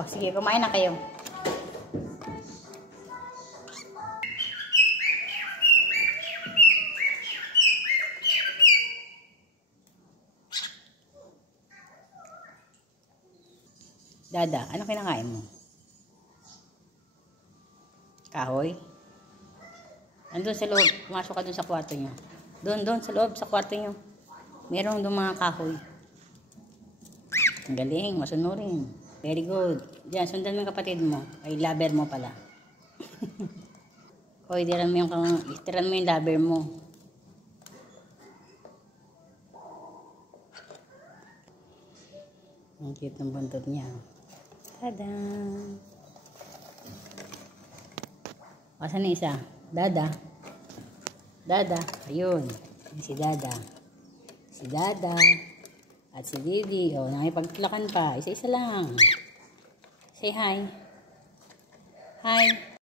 Oh, sige, kumain na kayo. Dada, ano kinakain mo? Kahoy? Andun sa loob. Pumasok ka dun sa kwarto nyo. Doon sa loob, sa kwarto nyo. Merong doon mga kahoy. Ang galing, masunurin. Very good. Diyan, sundan mo yung kapatid mo. Ay, lover mo pala. Hoy, tiran mo yung lover mo. Ang cute ng buntot niya. Tada! Asan na isa? Dada. Dada. Ayun. Si Dada. Si Dada. At si Didi. O, nakipagtulakan pa. Isa-isa lang. Say hi. Hi.